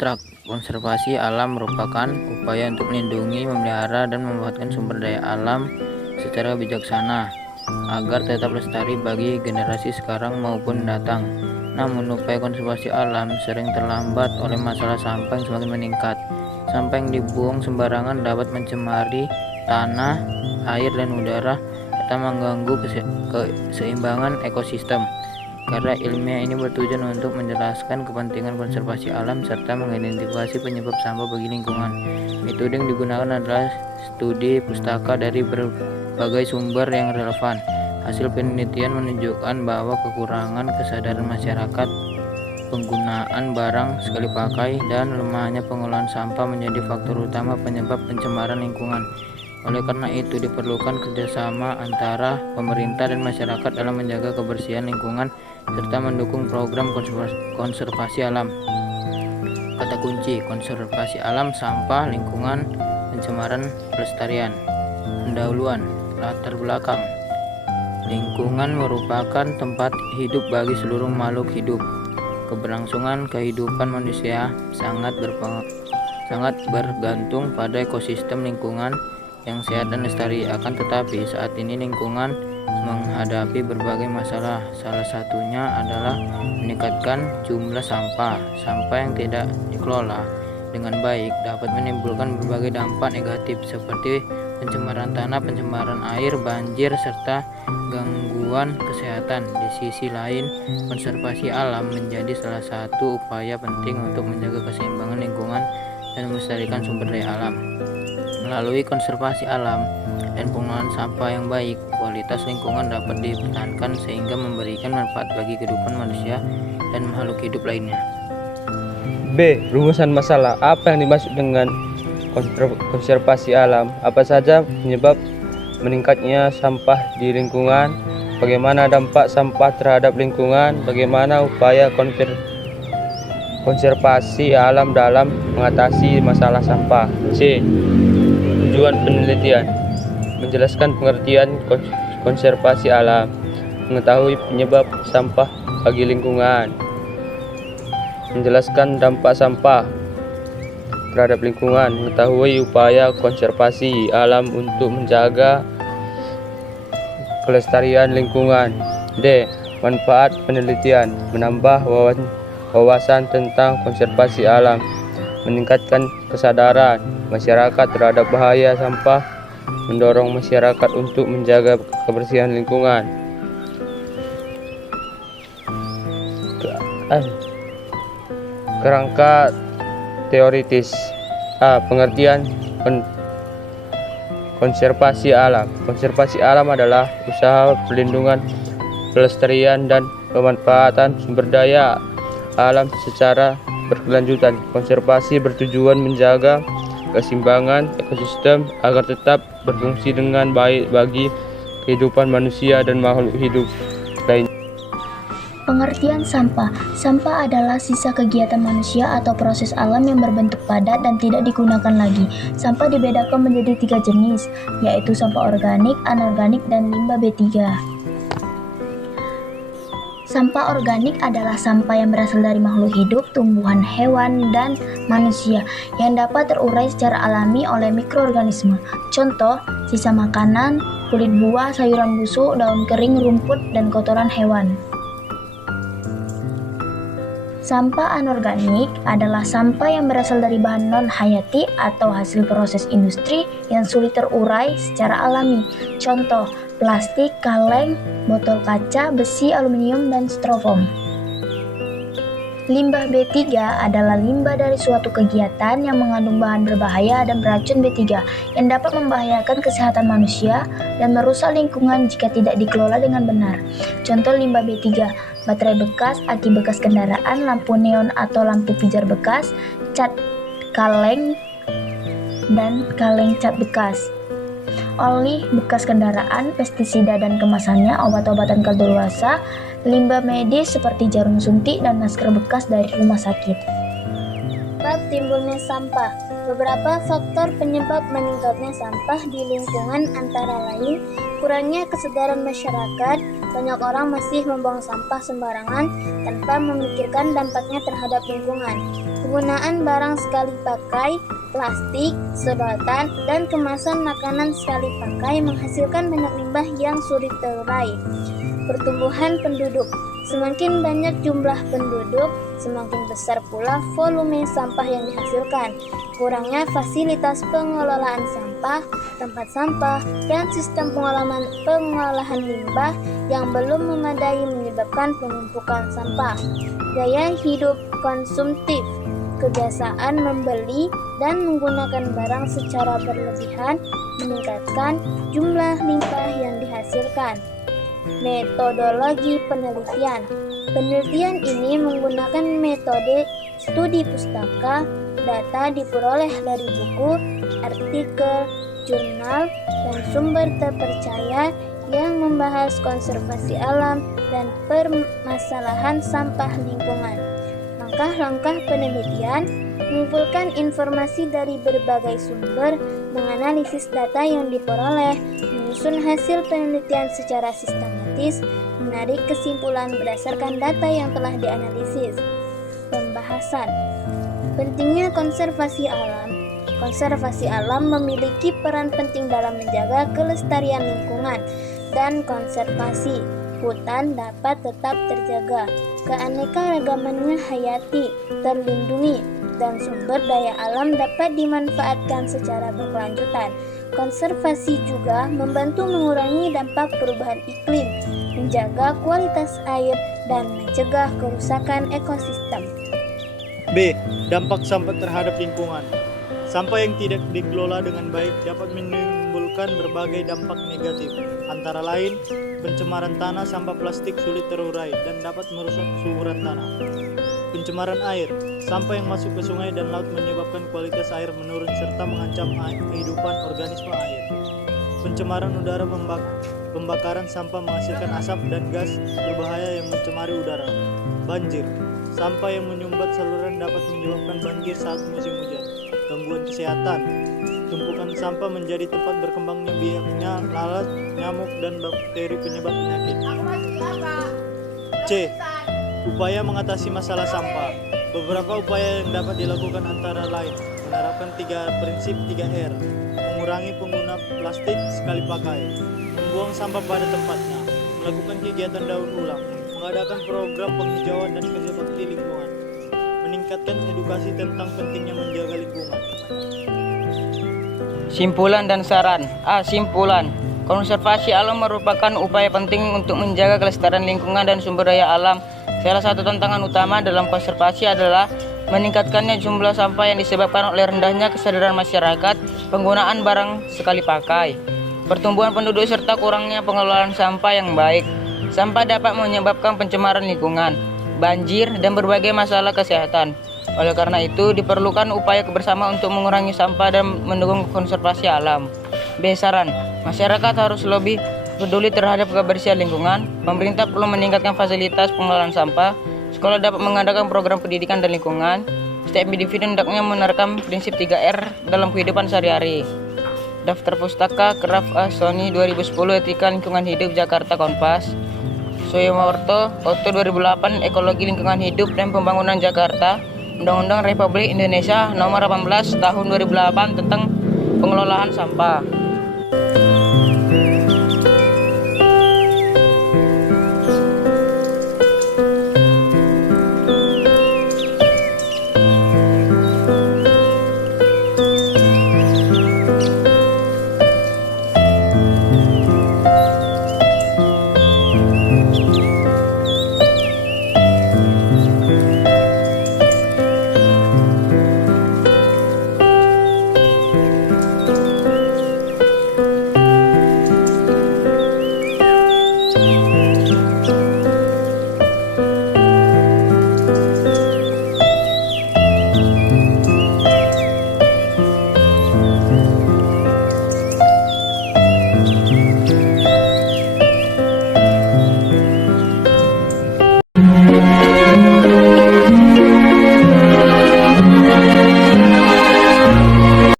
Abstrak. Konservasi alam merupakan upaya untuk melindungi, memelihara, dan memanfaatkan sumber daya alam secara bijaksana agar tetap lestari bagi generasi sekarang maupun mendatang. Namun, upaya konservasi alam sering terlambat oleh masalah sampah yang semakin meningkat. Sampah yang dibuang sembarangan dapat mencemari tanah, air, dan udara serta mengganggu keseimbangan ekosistem. Karya ilmiah ini bertujuan untuk menjelaskan kepentingan konservasi alam serta mengidentifikasi penyebab sampah bagi lingkungan. Metode yang digunakan adalah studi pustaka dari berbagai sumber yang relevan. Hasil penelitian menunjukkan bahwa kekurangan kesadaran masyarakat, penggunaan barang sekali pakai, dan lemahnya pengelolaan sampah menjadi faktor utama penyebab pencemaran lingkungan. Oleh karena itu, diperlukan kerjasama antara pemerintah dan masyarakat dalam menjaga kebersihan lingkungan serta mendukung program konservasi alam. Kata kunci: konservasi alam, sampah, lingkungan, pencemaran, pelestarian. Pendahuluan. Latar belakang. Lingkungan merupakan tempat hidup bagi seluruh makhluk hidup. Keberlangsungan kehidupan manusia sangat bergantung pada ekosistem lingkungan yang sehat dan lestari. Akan tetapi saat ini lingkungan menghadapi berbagai masalah. Salah satunya adalah meningkatkan jumlah sampah. Sampah yang tidak dikelola dengan baik dapat menimbulkan berbagai dampak negatif seperti pencemaran tanah, pencemaran air, banjir, serta gangguan kesehatan. Di sisi lain, konservasi alam menjadi salah satu upaya penting untuk menjaga keseimbangan lingkungan dan melestarikan sumber daya alam. Melalui konservasi alam dan pengelolaan sampah yang baik, kualitas lingkungan dapat dipertahankan sehingga memberikan manfaat bagi kehidupan manusia dan makhluk hidup lainnya. B. Rumusan masalah. Apa yang dimaksud dengan konservasi alam? Apa saja penyebab meningkatnya sampah di lingkungan? Bagaimana dampak sampah terhadap lingkungan? Bagaimana upaya konservasi alam dalam mengatasi masalah sampah? C. Tujuan penelitian: menjelaskan pengertian konservasi alam, mengetahui penyebab sampah bagi lingkungan, menjelaskan dampak sampah terhadap lingkungan, mengetahui upaya konservasi alam untuk menjaga kelestarian lingkungan. D. Manfaat penelitian: menambah wawasan tentang konservasi alam, meningkatkan kesadaran masyarakat terhadap bahaya sampah, mendorong masyarakat untuk menjaga kebersihan lingkungan. Kerangka teoritis. A. Pengertian konservasi alam. Konservasi alam adalah usaha perlindungan, pelestarian, dan pemanfaatan sumber daya alam secara berkelanjutan. Konservasi bertujuan menjaga keseimbangan ekosistem agar tetap berfungsi dengan baik bagi kehidupan manusia dan makhluk hidup lainnya. Pengertian sampah. Sampah adalah sisa kegiatan manusia atau proses alam yang berbentuk padat dan tidak digunakan lagi. Sampah dibedakan menjadi 3 jenis, yaitu sampah organik, anorganik, dan limbah B3. Sampah organik adalah sampah yang berasal dari makhluk hidup, tumbuhan, hewan, dan manusia yang dapat terurai secara alami oleh mikroorganisme. Contoh, sisa makanan, kulit buah, sayuran busuk, daun kering, rumput, dan kotoran hewan. Sampah anorganik adalah sampah yang berasal dari bahan non-hayati atau hasil proses industri yang sulit terurai secara alami. Contoh, plastik, kaleng, botol kaca, besi, aluminium, dan styrofoam. Limbah B3 adalah limbah dari suatu kegiatan yang mengandung bahan berbahaya dan beracun B3 yang dapat membahayakan kesehatan manusia dan merusak lingkungan jika tidak dikelola dengan benar. Contoh limbah B3: baterai bekas, aki bekas kendaraan, lampu neon atau lampu pijar bekas, cat kaleng, dan kaleng cat bekas, oli bekas kendaraan, pestisida dan kemasannya, obat-obatan kadaluarsa, limbah medis seperti jarum suntik, dan masker bekas dari rumah sakit. Sebab timbulnya sampah. Beberapa faktor penyebab meningkatnya sampah di lingkungan antara lain kurangnya kesadaran masyarakat. Banyak orang masih membuang sampah sembarangan tanpa memikirkan dampaknya terhadap lingkungan. Penggunaan barang sekali pakai, plastik, sedotan, dan kemasan makanan sekali pakai menghasilkan banyak limbah yang sulit terurai. Pertumbuhan penduduk. Semakin banyak jumlah penduduk, semakin besar pula volume sampah yang dihasilkan. Kurangnya fasilitas pengelolaan sampah, tempat sampah, dan sistem pengolahan limbah yang belum memadai menyebabkan penumpukan sampah. Gaya hidup konsumtif. Kebiasaan membeli dan menggunakan barang secara berlebihan meningkatkan jumlah limbah yang dihasilkan. Metodologi penelitian. Penelitian ini menggunakan metode studi pustaka. Data diperoleh dari buku, artikel, jurnal, dan sumber terpercaya yang membahas konservasi alam dan permasalahan sampah lingkungan. Langkah-langkah penelitian mengumpulkan informasi dari berbagai sumber, menganalisis data yang diperoleh, menyusun hasil penelitian secara sistematis, menarik kesimpulan berdasarkan data yang telah dianalisis. Pembahasan. Pentingnya konservasi alam. Konservasi alam memiliki peran penting dalam menjaga kelestarian lingkungan dan konservasi hutan dapat tetap terjaga, keanekaragamannya hayati terlindungi, dan sumber daya alam dapat dimanfaatkan secara berkelanjutan. Konservasi juga membantu mengurangi dampak perubahan iklim, menjaga kualitas air, dan mencegah kerusakan ekosistem. B. Dampak sampah terhadap lingkungan. Sampah yang tidak dikelola dengan baik dapat menimbulkan berbagai dampak negatif, antara lain pencemaran tanah. Sampah plastik sulit terurai dan dapat merusak subsuran tanah. Pencemaran air. Sampah yang masuk ke sungai dan laut menyebabkan kualitas air menurun serta mengancam kehidupan organisme air. Pencemaran udara. Pembakaran sampah menghasilkan asap dan gas berbahaya yang mencemari udara. Banjir. Sampah yang menyumbat saluran dapat menyebabkan banjir saat musim hujan. Gangguan kesehatan. Tumpukan sampah menjadi tempat berkembangnya biaknya lalat, nyamuk, dan bakteri penyebab penyakit. C. Upaya mengatasi masalah sampah. Beberapa upaya yang dapat dilakukan antara lain menerapkan prinsip 3R, mengurangi pengguna plastik sekali pakai, membuang sampah pada tempatnya, melakukan kegiatan daur ulang, mengadakan program penghijauan dan kerja bakti lingkungan, meningkatkan edukasi tentang pentingnya menjaga lingkungan. Simpulan dan saran. A. Simpulan. Konservasi alam merupakan upaya penting untuk menjaga kelestarian lingkungan dan sumber daya alam. Salah satu tantangan utama dalam konservasi adalah meningkatkannya jumlah sampah yang disebabkan oleh rendahnya kesadaran masyarakat penggunaan barang sekali pakai, pertumbuhan penduduk, serta kurangnya pengelolaan sampah yang baik. Sampah dapat menyebabkan pencemaran lingkungan, banjir, dan berbagai masalah kesehatan. Oleh karena itu, diperlukan upaya kebersamaan untuk mengurangi sampah dan mendukung konservasi alam. B. Saran. Masyarakat harus lebih peduli terhadap kebersihan lingkungan. Pemerintah perlu meningkatkan fasilitas pengelolaan sampah. Sekolah dapat mengadakan program pendidikan dan lingkungan. Setiap individu hendaknya menerapkan prinsip 3R dalam kehidupan sehari-hari. Daftar Pustaka Kraf A. Sony 2010 Etika Lingkungan Hidup Jakarta Kompas. Soeharto Otto 2008 Ekologi Lingkungan Hidup dan Pembangunan Jakarta. Undang-Undang Republik Indonesia Nomor 18 Tahun 2008 tentang pengelolaan sampah.